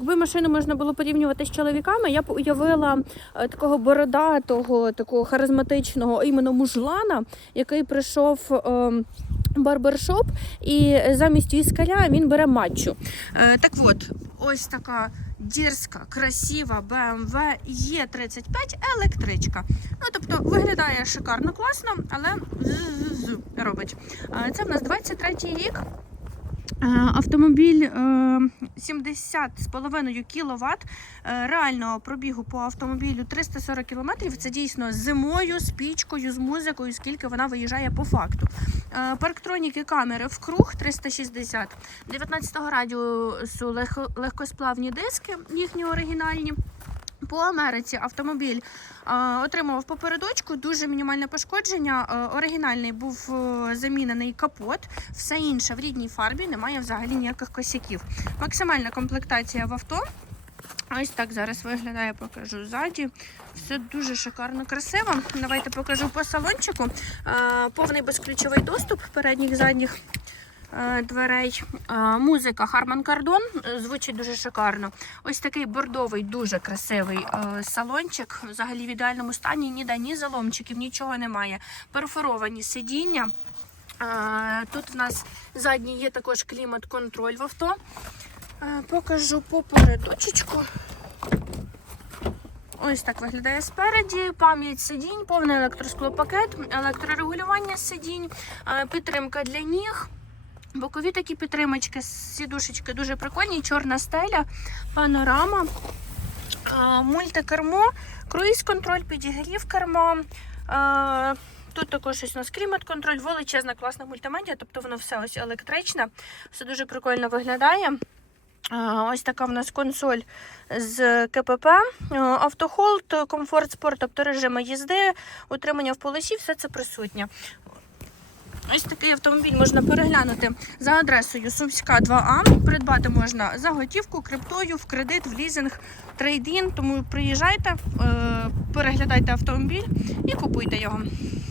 якби машину можна було порівнювати з чоловіками, я б уявила е, такого бородатого, такого харизматичного іменно мужлана, який прийшов. е, Барбершоп, і замість віскаля він бере матчу. Е, так от, ось така дерзка, красива BMW Е35 електричка. Ну, тобто виглядає шикарно, класно, але з робить. Е, Це в нас 23-й рік. Е, Автомобіль е, 70,5 кВт. Реального пробігу по автомобілю 340 км. Це дійсно зимою, з пічкою, з музикою, скільки вона виїжджає по факту. Е, Парктроніки камери в круг 360, 19 радіусу легкосплавні диски, їхні оригінальні. По Америці автомобіль е, отримував попередочку, дуже мінімальне пошкодження. Е, оригінальний був е, замінений капот, все інше в рідній фарбі, немає взагалі ніяких косяків. Максимальна комплектація в авто. Ось так зараз виглядає, покажу ззаді. Все дуже шикарно, красиво. Давайте покажу по салончику. Е, повний безключовий доступ передніх задніх дверей. Е, музика Harman Kardon е, звучить дуже шикарно. Ось такий бордовий, дуже красивий е, салончик. Взагалі в ідеальному стані ніде ні заломчиків, нічого немає. Перфоровані сидіння. Е, Тут в нас задній є також клімат-контроль в авто. Е, Покажу попередочечку. Ось так виглядає спереді. Пам'ять сидінь, повний електросклопакет, електрорегулювання сидінь, е, підтримка для ніг. Бокові такі підтримочки, сідушечки дуже прикольні, чорна стеля, панорама, мультикермо, круїз-контроль, підігрів керма. Е, Тут також ось у нас клімат-контроль, величезна класна мультимедіа, тобто воно все ось електричне, все дуже прикольно виглядає. Ось така в нас консоль з КПП, автохолд, комфорт спорт, тобто режими їзди, утримання в полосі, все це присутнє. Ось такий автомобіль можна переглянути за адресою Сумська 2А. Придбати можна за готівку, криптою, в кредит, в лізинг, трейдін. Тому приїжджайте, е, переглядайте автомобіль і купуйте його.